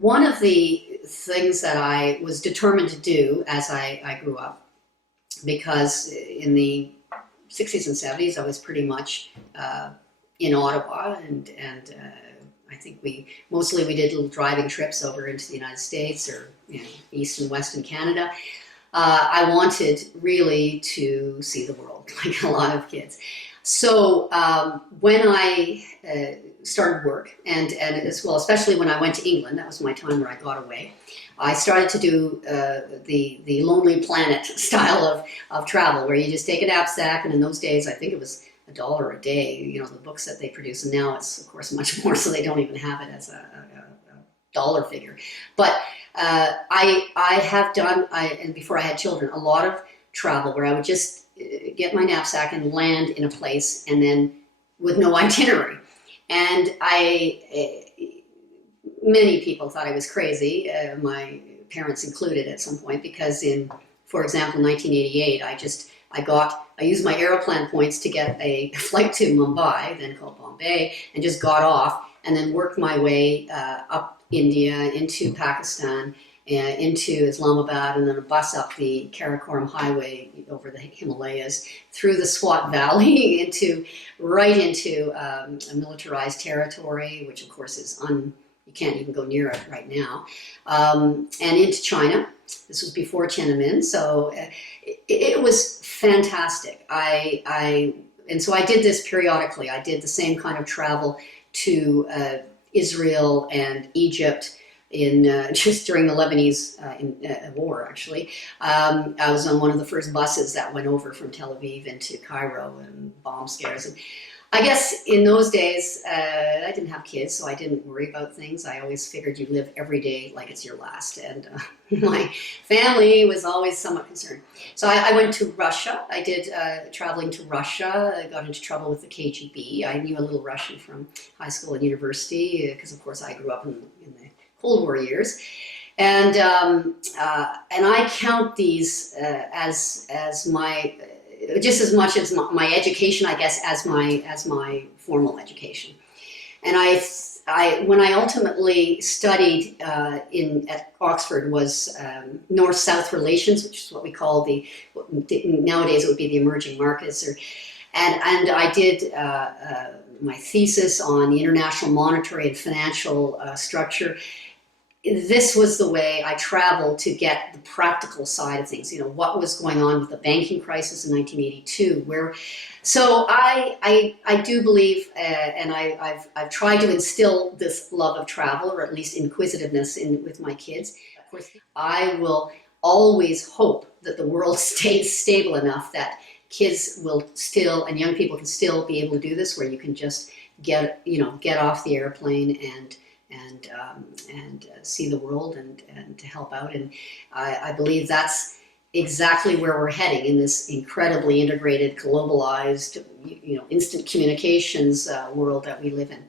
One of the things that I was determined to do as I grew up, because in the 60s and 70s I was pretty much in Ottawa, and I think we did little driving trips over into the United States, or East and Western Canada. I wanted really to see the world, like a lot of kids. So when I started work, and as well, especially when I went to England, that was my time where I got away. I started to do the Lonely Planet style of travel, where you just take a knapsack, and in those days, I think it was $1 a day. The books that they produce, and now it's of course much more, so they don't even have it as a dollar figure. But I have done, and before I had children, a lot of travel where I would just get my knapsack and land in a place, and then with no itinerary. And many people thought I was crazy, my parents included at some point, because for example, 1988, I used my Aeroplan points to get a flight to Mumbai, then called Bombay, and just got off, and then worked my way up India, into Pakistan, into Islamabad, and then a bus up the Karakoram Highway over the Himalayas, through the Swat Valley, right into a militarized territory, which of course is you can't even go near it right now, and into China. This was before Tiananmen, so it was fantastic. And so I did this periodically. I did the same kind of travel to Israel and Egypt just during the Lebanese war, actually. I was on one of the first buses that went over from Tel Aviv into Cairo, and bomb scares. And I guess in those days, I didn't have kids, so I didn't worry about things. I always figured you live every day like it's your last. And my family was always somewhat concerned. So I went to Russia. I did traveling to Russia. I got into trouble with the KGB. I knew a little Russian from high school and university, because of course I grew up in the Cold War years. And I count these as my, just as much as my education, I guess, as my formal education. And when I ultimately studied at Oxford, was North-South relations, which is what we call nowadays it would be the emerging markets, and I did my thesis on the international monetary and financial structure. This was the way I traveled to get the practical side of things. What was going on with the banking crisis in 1982? So I do believe, and I've tried to instill this love of travel, or at least inquisitiveness, with my kids. Of course, I will always hope that the world stays stable enough that kids will still, and young people can still be able to do this, where you can just get off the airplane and see the world, and to help out. And I believe that's exactly where we're heading in this incredibly integrated, globalized, instant communications world that we live in.